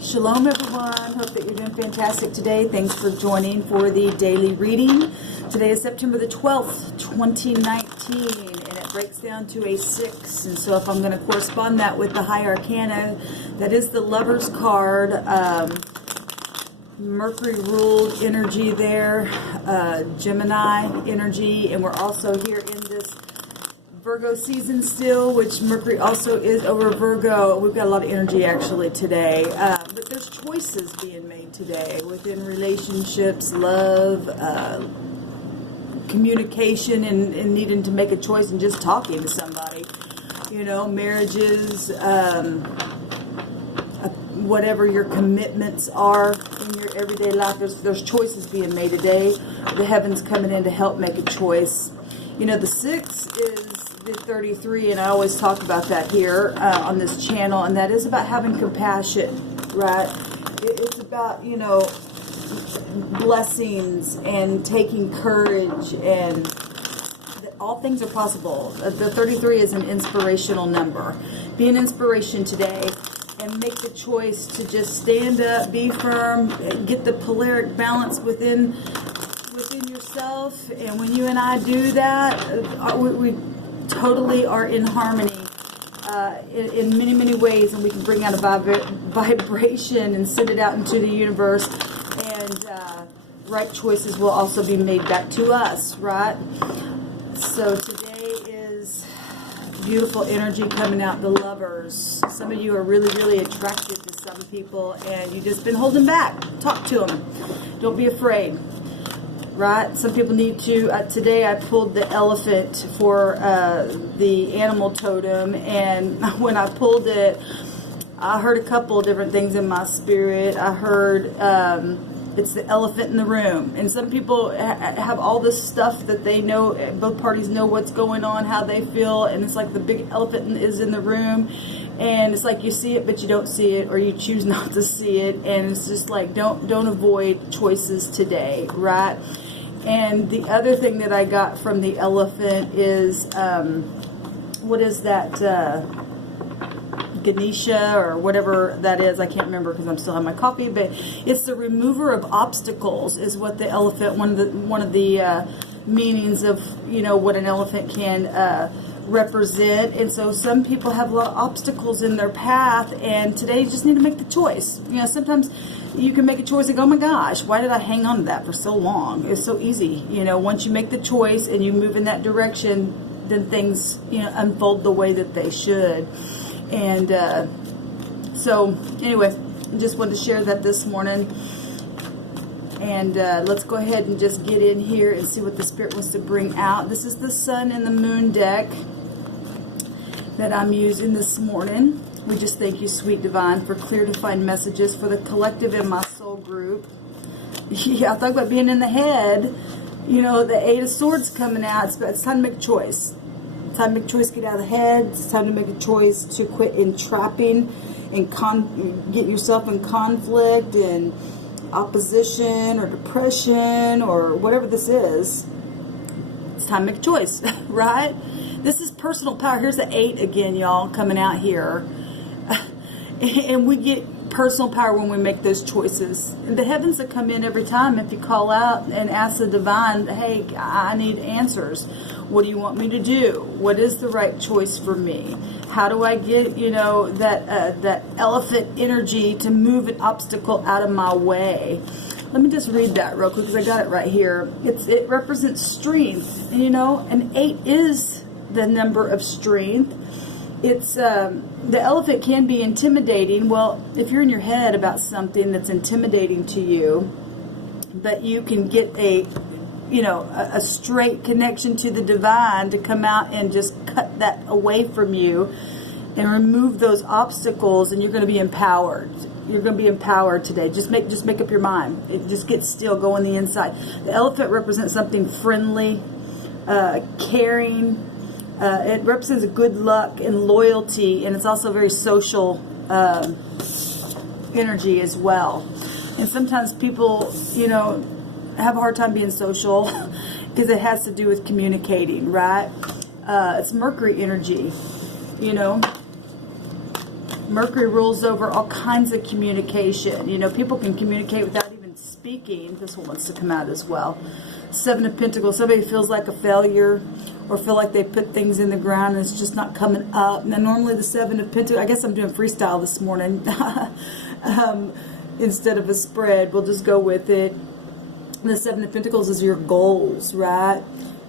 Shalom everyone, hope that you're doing fantastic today. Thanks for joining for the daily reading. Today is September the 12th, 2019, and it breaks down to a 6. And so if I'm going to correspond that with the High Arcana, that is the Lover's card, Mercury ruled energy there, Gemini energy, and we're also here in this Virgo season still, which Mercury also is over Virgo. We've got a lot of energy actually today, but there's choices being made today within relationships, love, communication, and needing to make a choice and just talking to somebody, you know, marriages, whatever your commitments are in your everyday life. There's choices being made today. The heavens coming in to help make a choice. You know, the 6 is the 33, and I always talk about that here on this channel, and that is about having compassion, right? It's about, you know, blessings and taking courage, and all things are possible. The 33 is an inspirational number. Be an inspiration today and make the choice to just stand up, be firm, get the polaric balance within yourself. And when you and I do that, we totally are in harmony in many, many ways, and we can bring out a vibration and send it out into the universe, and right choices will also be made back to us, right? So today is beautiful energy coming out, the Lovers. Some of you are really, really attracted to some people, and you've just been holding back. Talk to them. Don't be afraid. Right? Some people need to. Today I pulled the elephant for the animal totem, and when I pulled it, I heard a couple of different things in my spirit. I heard it's the elephant in the room, and some people have all this stuff that they know, both parties know what's going on, how they feel, and it's like the big elephant is in the room, and it's like you see it but you don't see it, or you choose not to see it, and it's just like don't avoid choices today, right? And the other thing that I got from the elephant is, what is that, Ganesha or whatever that is. I can't remember because I'm still having my coffee, but it's the remover of obstacles is what the elephant, one of the meanings of, you know, what an elephant can represent. And so some people have a lot of obstacles in their path, and today you just need to make the choice. You know, sometimes you can make a choice and go, oh my gosh, why did I hang on to that for so long? It's so easy. You know, once you make the choice and you move in that direction, then things, you know, unfold the way that they should. And so anyway, just wanted to share that this morning. And let's go ahead and just get in here and see what the Spirit wants to bring out. This is the Sun and the Moon deck that I'm using this morning. We just thank you, Sweet Divine, for clear defined messages for the collective and my soul group. Yeah, I talk about being in the head. You know, the 8 of Swords coming out. It's time to make a choice. It's time to make a choice to get out of the head. It's time to make a choice to quit entrapping and get yourself in conflict and opposition or depression or whatever this is. It's time to make a choice, right? This is personal power. Here's the 8 again, y'all, coming out here. And we get personal power when we make those choices. And the heavens that come in every time if you call out and ask the divine, hey, I need answers. What do you want me to do? What is the right choice for me? How do I get, you know, that elephant energy to move an obstacle out of my way? Let me just read that real quick because I got it right here. It represents strength, you know, and 8 is the number of strength. It's the elephant can be intimidating. Well, if you're in your head about something that's intimidating to you, but you can get a straight connection to the divine to come out and just cut that away from you and remove those obstacles, and you're going to be empowered. You're going to be empowered today. Just make up your mind. It just gets still, go on the inside. The elephant represents something friendly, caring. It represents good luck and loyalty, and it's also very social energy as well. And sometimes people, you know, have a hard time being social because it has to do with communicating, right? It's Mercury energy, you know. Mercury rules over all kinds of communication. You know, people can communicate without even speaking. This one wants to come out as well. Seven of Pentacles. Somebody feels like a failure, or feel like they put things in the ground and it's just not coming up. Now, normally the Seven of Pentacles, I guess I'm doing freestyle this morning. Instead of a spread, we'll just go with it. The Seven of Pentacles is your goals, right?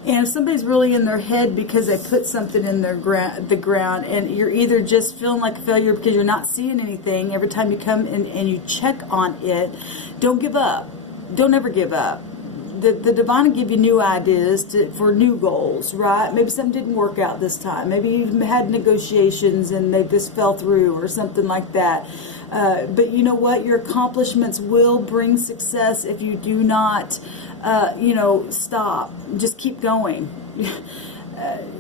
And if somebody's really in their head because they put something in their the ground, and you're either just feeling like a failure because you're not seeing anything every time you come in and you check on it, don't give up. Don't ever give up. The divine will give you new ideas for new goals, right? Maybe something didn't work out this time. Maybe you've had negotiations and they just fell through or something like that. But you know what? Your accomplishments will bring success if you do not, you know, stop. Just keep going.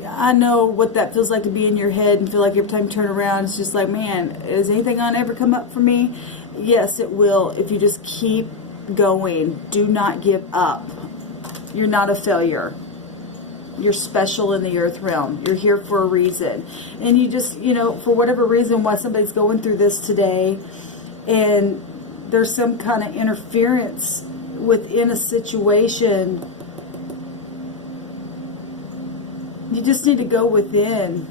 I know what that feels like to be in your head and feel like every time you turn around, it's just like, man, is anything going to ever come up for me? Yes, it will if you just keep going. Do not give up. You're not a failure. You're special in the earth realm. You're here for a reason. And you just, you know, for whatever reason why somebody's going through this today, and there's some kind of interference within a situation, you just need to go within.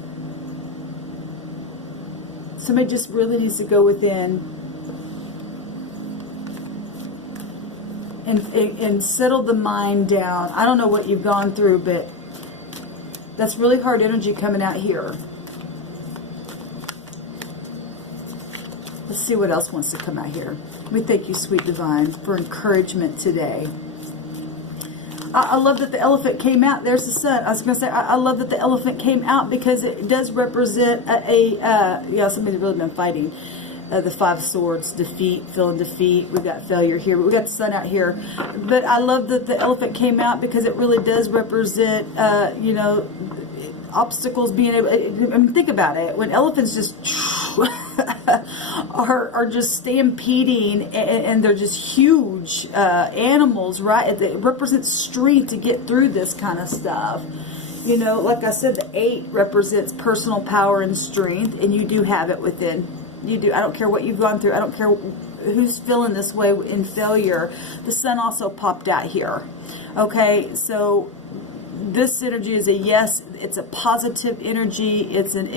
Somebody just really needs to go within and settle the mind down. I don't know what you've gone through, but that's really hard energy coming out here. Let's see what else wants to come out here. We thank you, sweet divine, for encouragement today. I love that the elephant came out. There's the sun. I was going to say, I love that the elephant came out because it does represent yeah, somebody's really been fighting. The Five of Swords, defeat, feeling defeat. We've got failure here, but we got the sun out here. But I love that the elephant came out because it really does represent, you know, obstacles being able. I mean, think about it. When elephants just are just stampeding, and they're just huge animals, right? It represents strength to get through this kind of stuff. You know, like I said, the 8 represents personal power and strength, and you do have it within. You do. I don't care what you've gone through. I don't care who's feeling this way in failure. The sun also popped out here. Okay, so this energy is a yes. It's a positive energy. It's an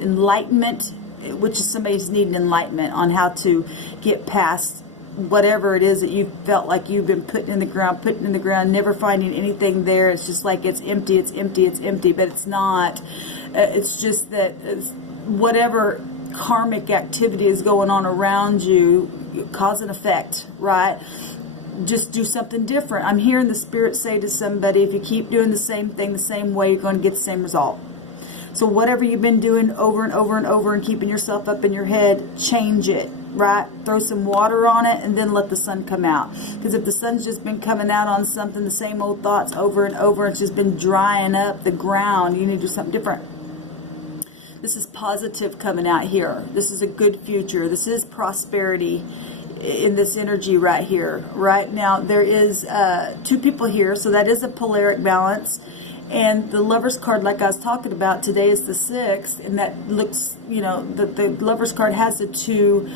enlightenment, which is somebody's needing enlightenment on how to get past whatever it is that you felt like you've been putting in the ground, never finding anything there. It's just like it's empty, but it's not. It's just that whatever karmic activity is going on around you, cause and effect, right? Just do something different. I'm hearing the spirit say to somebody, if you keep doing the same thing the same way, you're going to get the same result. So whatever you've been doing over and over and over and keeping yourself up in your head, change it, right? Throw some water on it and then let the sun come out. Because if the sun's just been coming out on something, the same old thoughts over and over, it's just been drying up the ground. You need to do something different. This is positive coming out here. This is a good future. This is prosperity in this energy right here. Right now, there is 2 people here, so that is a polaric balance. And the Lover's card, like I was talking about, today is the 6th, and that looks, you know, the Lover's card has the 2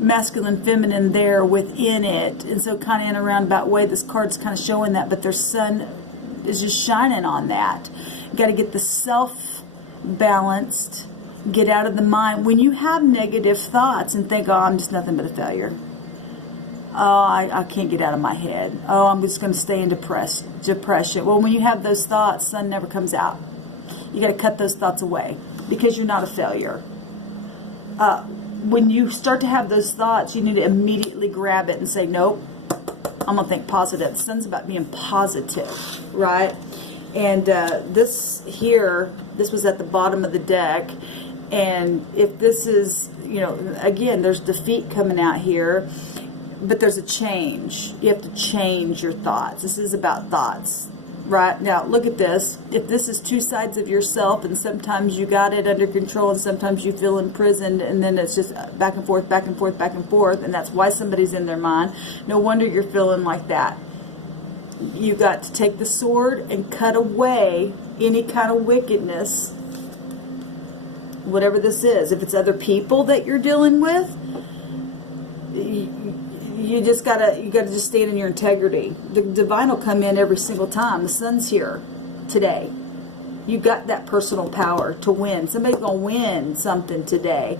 masculine, feminine there within it. And so kind of in a roundabout way, this card's kind of showing that, but their sun is just shining on that. You got to get the self balanced, get out of the mind. When you have negative thoughts and think, oh, I'm just nothing but a failure. Oh, I can't get out of my head. Oh, I'm just going to stay in depression. Well, when you have those thoughts, sun never comes out. You got to cut those thoughts away because you're not a failure. When you start to have those thoughts, you need to immediately grab it and say, nope, I'm going to think positive. The sun's about being positive, right? And this here, this was at the bottom of the deck. And if this is, you know, again, there's defeat coming out here. But there's a change. You have to change your thoughts. This is about thoughts. Right? Now, look at this. If this is 2 sides of yourself, and sometimes you got it under control, and sometimes you feel imprisoned, and then it's just back and forth, back and forth, back and forth, and that's why somebody's in their mind. No wonder you're feeling like that. You got to take the sword and cut away any kind of wickedness whatever this is. If it's other people that you're dealing with, you gotta just stand in your integrity. The divine will come in every single time. The sun's here today. You got that personal power to win. Somebody's gonna win something today.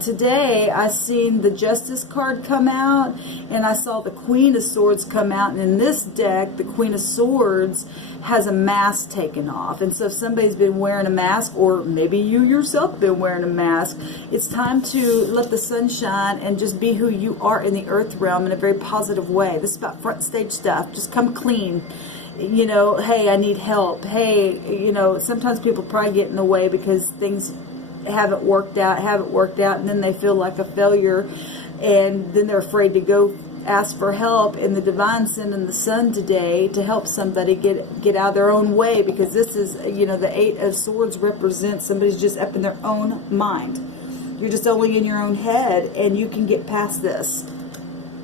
Today I seen the Justice card come out, and I saw the Queen of Swords come out, and in this deck the Queen of Swords has a mask taken off. And so if somebody's been wearing a mask, or maybe you yourself been wearing a mask, it's time to let the sun shine and just be who you are in the earth realm in a very positive way. This is about front stage stuff. Just come clean. You know, hey, I need help. Hey, you know, sometimes people probably get in the way because things haven't worked out, and then they feel like a failure, and then they're afraid to go ask for help. And the divine sending the sun today to help somebody get out of their own way, because this is, you know, the Eight of Swords represents somebody's just up in their own mind. You're just only in your own head, and you can get past this.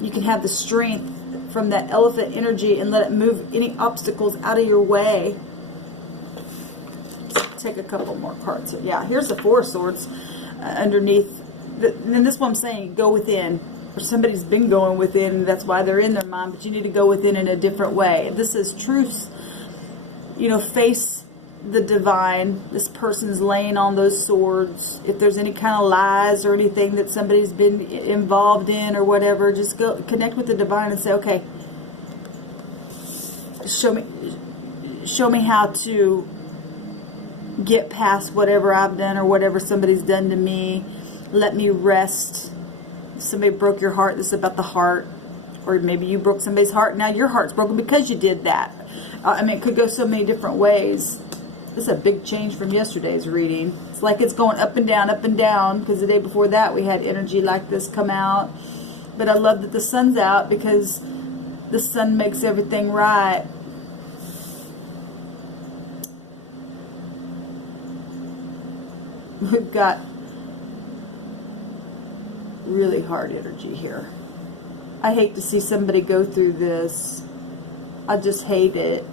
You can have the strength from that elephant energy and let it move any obstacles out of your way. Take a couple more cards. Yeah, here's the Four of Swords underneath. And this one I'm saying, go within. Or somebody's been going within, and that's why they're in their mind, but you need to go within in a different way. This is truth. You know, face the divine. This person's laying on those swords. If there's any kind of lies or anything that somebody's been involved in or whatever, just go connect with the divine and say, okay, show me how to get past whatever I've done or whatever somebody's done to me. Let me rest. If somebody broke your heart, this is about the heart. Or maybe you broke somebody's heart, now your heart's broken because you did that. I mean, it could go so many different ways. This is a big change from yesterday's reading. It's like it's going up and down, because the day before that we had energy like this come out. But I love that the sun's out, because the sun makes everything right. We've got really hard energy here. I hate to see somebody go through this. I just hate it.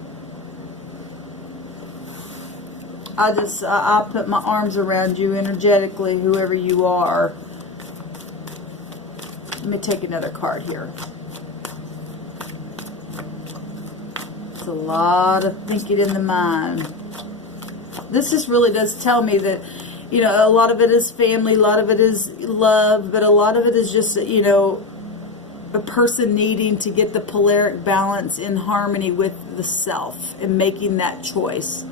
I put my arms around you energetically, whoever you are. Let me take another card here. It's a lot of thinking in the mind. This just really does tell me that, you know, a lot of it is family, a lot of it is love, but a lot of it is just, you know, a person needing to get the polaric balance in harmony with the self and making that choice.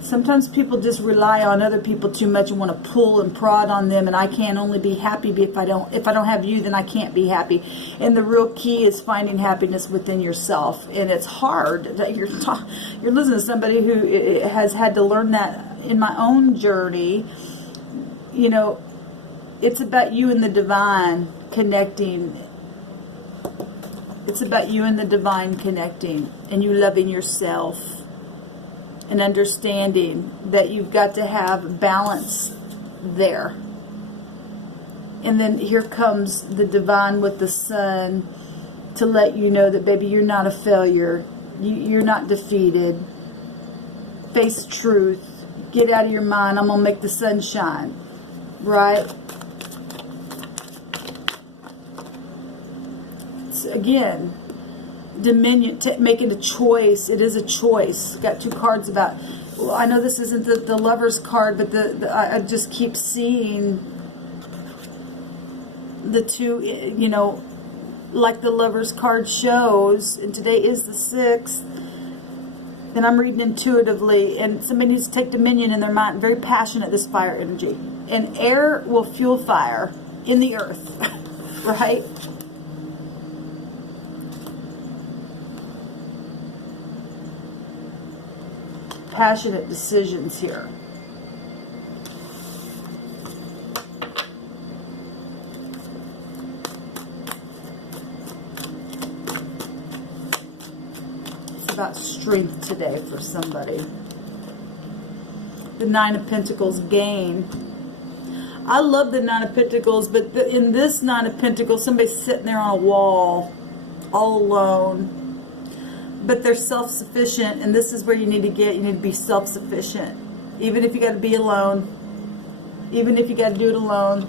Sometimes people just rely on other people too much and want to pull and prod on them, and I can't only be happy if I don't have you, then I can't be happy. And the real key is finding happiness within yourself, and it's hard. You're listening to somebody who has had to learn that in my own journey. You know, it's about you and the divine connecting. It's about you and the divine connecting, and you loving yourself. And understanding that you've got to have balance there. And then here comes the divine with the sun to let you know that, baby, you're not a failure. You're not defeated. Face truth. Get out of your mind. I'm going to make the sun shine. Right? So again, dominion, making a choice. It is a choice. Got two cards about, well, I know this isn't the Lover's card, but I just keep seeing the two, you know, like the Lover's card shows, and today is the 6th, and I'm reading intuitively, and somebody needs to take dominion in their mind. Very passionate, this fire energy. And air will fuel fire in the earth, right? Passionate decisions here. It's about strength today for somebody. The Nine of Pentacles, gain. I love the Nine of Pentacles, but in this Nine of Pentacles, somebody's sitting there on a wall, all alone. but they're self-sufficient, and this is where you need to be self-sufficient. Even if you got to be alone, even if you got to do it alone.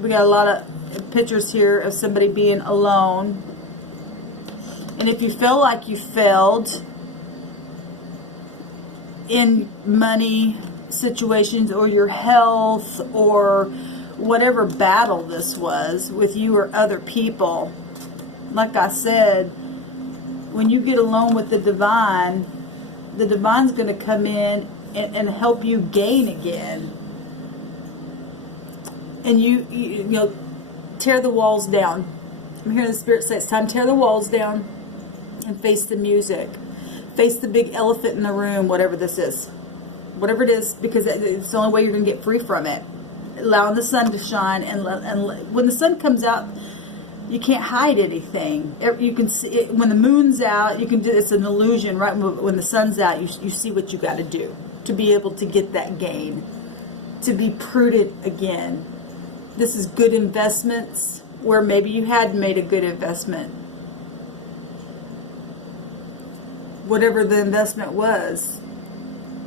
We got a lot of pictures here of somebody being alone. And if you feel like you failed in money situations or your health or whatever battle this was with you or other people, like I said, when you get alone with the divine's going to come in and help you gain again. And you know, tear the walls down. I'm hearing the Spirit say it's time to tear the walls down and face the music. Face the big elephant in the room, whatever this is. Whatever it is, because it's the only way you're going to get free from it. Allowing the sun to shine, and when the sun comes out, you can't hide anything. You can see it, when the moon's out. You can do it's an illusion, right? When the sun's out, you see what you got to do to be able to get that gain, to be prudent again. This is good investments where maybe you had made a good investment. Whatever the investment was.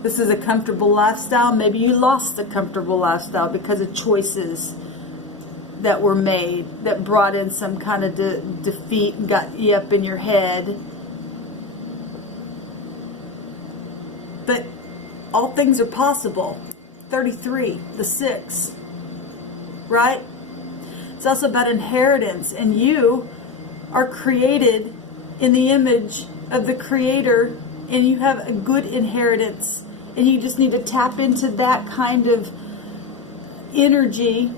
This is a comfortable lifestyle. Maybe you lost a comfortable lifestyle because of choices that were made that brought in some kind of defeat and got you up in your head. But all things are possible. 33, the 6. Right? It's also about inheritance. And you are created in the image of the Creator, and you have a good inheritance, and you just need to tap into that kind of energy,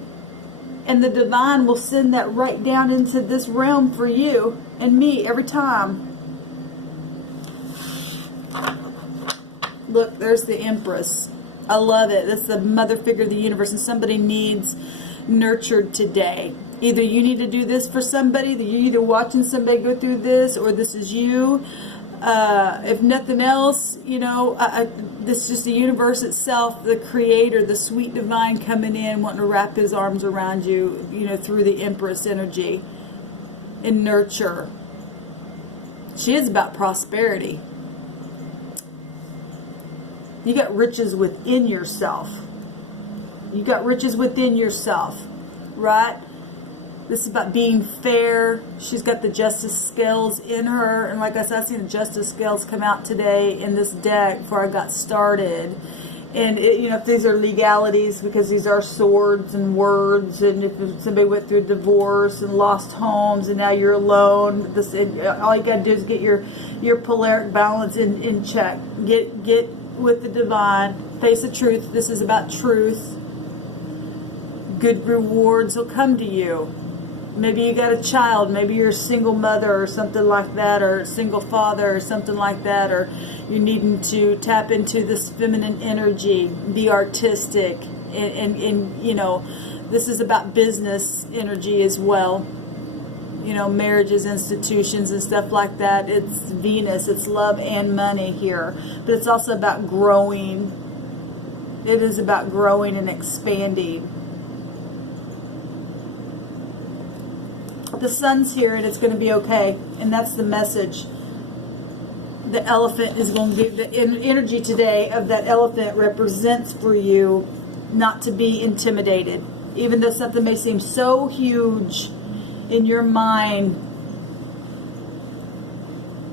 and the divine will send that right down into this realm for you and me every time. Look, there's the Empress. I love it. That's the mother figure of the universe, and somebody needs nurtured today. Either you need to do this for somebody, that you're either watching somebody go through this, or this is you. If nothing else, you know, this is just the universe itself, the Creator, the sweet divine coming in, wanting to wrap his arms around you, you know, through the Empress energy and nurture. She is about prosperity. You got riches within yourself. You got riches within yourself, right? This is about being fair. She's got the justice scales in her. And like I said, I see the justice scales come out today in this deck before I got started. And, you know, if these are legalities, because these are swords and words. And if somebody went through a divorce and lost homes and now you're alone, all you got to do is get your polaric balance in check. Get with the divine. Face the truth. This is about truth. Good rewards will come to you. Maybe you got a child, maybe you're a single mother or something like that, or a single father or something like that, or you're needing to tap into this feminine energy, be artistic, and you know, this is about business energy as well. You know, marriages, institutions, and stuff like that. It's Venus, it's love and money here. But it's also about growing. It is about growing and expanding. The sun's here and it's going to be okay. And that's the message. The elephant is going to give the energy today of that elephant represents for you not to be intimidated. Even though something may seem so huge in your mind,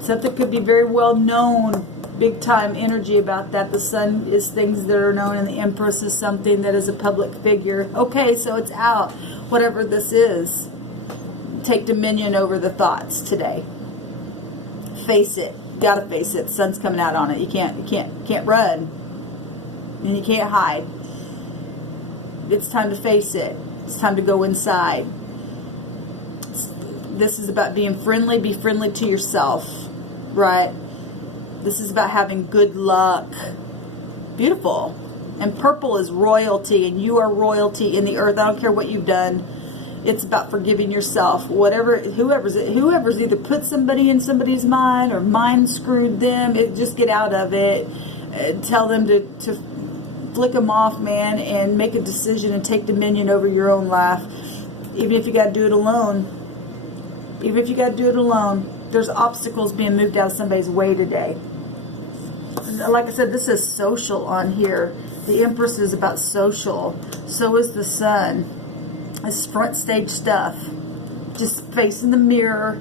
something could be very well known, big time energy about that. The sun is things that are known, and the Empress is something that is a public figure. Okay, so it's out. Whatever this is, take dominion over the thoughts today. Face it. You gotta face it. The sun's coming out on it. You can't run, and you can't hide. It's time to face it. It's time to go inside. This is about being friendly. Be friendly to yourself, right? This is about having good luck. Beautiful. And purple is royalty, and you are royalty in the earth. I don't care what you've done. It's about forgiving yourself. Whoever's either put somebody in somebody's mind or mind screwed them, just get out of it. Tell them to flick them off, man, and make a decision and take dominion over your own life. Even if you got to do it alone. Even if you got to do it alone. There's obstacles being moved out of somebody's way today. Like I said, this is social on here. The Empress is about social. So is the Sun. It's front stage stuff. Just facing the mirror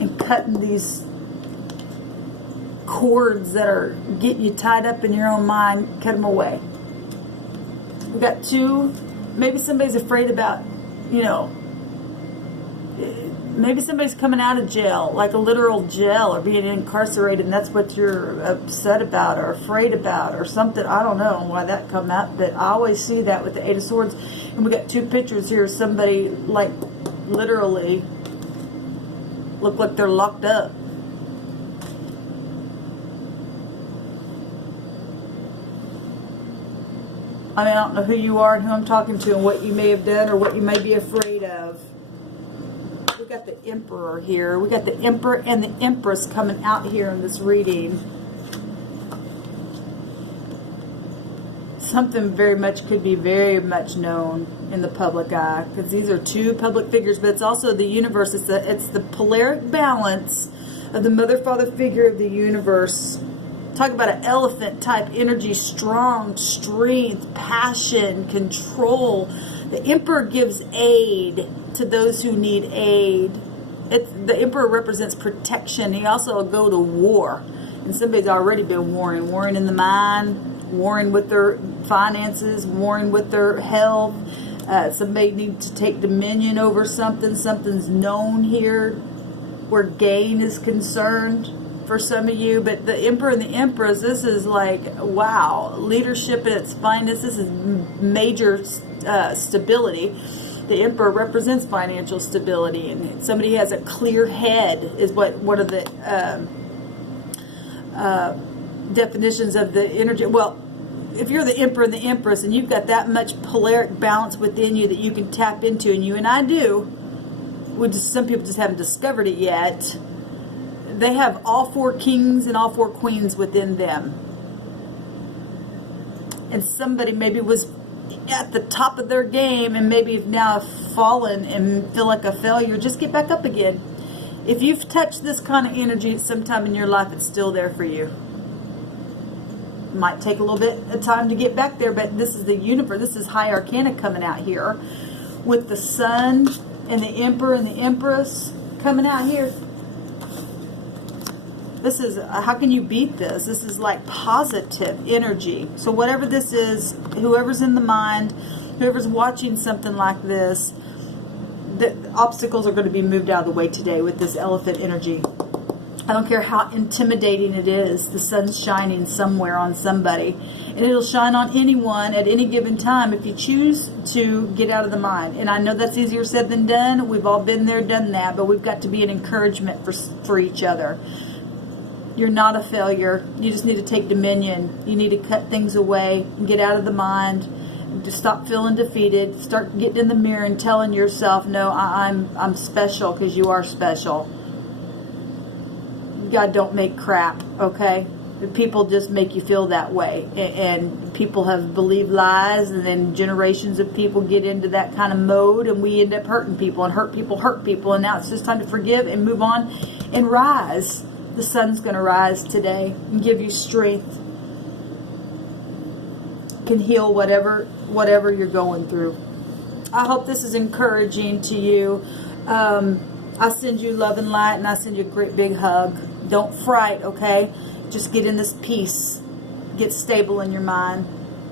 and cutting these cords that are getting you tied up in your own mind. Cut them away. We got two. Maybe somebody's afraid about, you know, maybe somebody's coming out of jail, like a literal jail, or being incarcerated, and that's what you're upset about or afraid about or something. I don't know why that come out, but I always see that with the Eight of Swords. And we got two pictures here. Somebody, like, literally look like they're locked up. I mean, I don't know who you are and who I'm talking to and what you may have done or what you may be afraid of. We got the Emperor here. We got the Emperor and the Empress coming out here in this reading. Something very much could be very much known in the public eye, because these are two public figures, but it's also the universe. It's the polaric balance of the mother father figure of the universe. Talk about an elephant type energy, strong, strength, passion, control. The Emperor gives aid to those who need aid. The Emperor represents protection. He also will go to war. And somebody's already been warring. Warring in the mind, warring with their finances, warring with their health. Somebody needs to take dominion over something. Something's known here where gain is concerned for some of you. But the Emperor and the Empress, this is like, wow, leadership at its finest. This is major stability. The Emperor represents financial stability, and somebody has a clear head is what one of the definitions of the energy. Well, if you're the Emperor and the Empress and you've got that much polaric balance within you that you can tap into, and you and I do, some people just haven't discovered it yet. They have all four kings and all four queens within them. And somebody maybe was at the top of their game and maybe now fallen and feel like a failure. Just get back up again. If you've touched this kind of energy at some time in your life, it's still there for you. It might take a little bit of time to get back there, but this is the universe. This is High Arcana coming out here with the Sun and the Emperor and the Empress coming out here. This is, how can you beat this? This is like positive energy. So whatever this is, whoever's in the mind, whoever's watching something like this, the obstacles are going to be moved out of the way today with this elephant energy. I don't care how intimidating it is. The sun's shining somewhere on somebody. And it'll shine on anyone at any given time if you choose to get out of the mind. And I know that's easier said than done. We've all been there, done that. But we've got to be an encouragement for each other. You're not a failure. You just need to take dominion. You need to cut things away and get out of the mind. Just stop feeling defeated. Start getting in the mirror and telling yourself, no, I'm special, because you are special. God don't make crap, okay? People just make you feel that way. And people have believed lies, and then generations of people get into that kind of mode, and we end up hurting people, and hurt people. And now it's just time to forgive and move on and rise. The sun's going to rise today and give you strength. Can heal whatever you're going through. I hope this is encouraging to you. I send you love and light, and I send you a great big hug. Don't fright, okay? Just get in this peace. Get stable in your mind.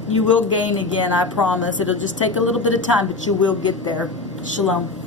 You will gain again, I promise. It'll just take a little bit of time, but you will get there. Shalom.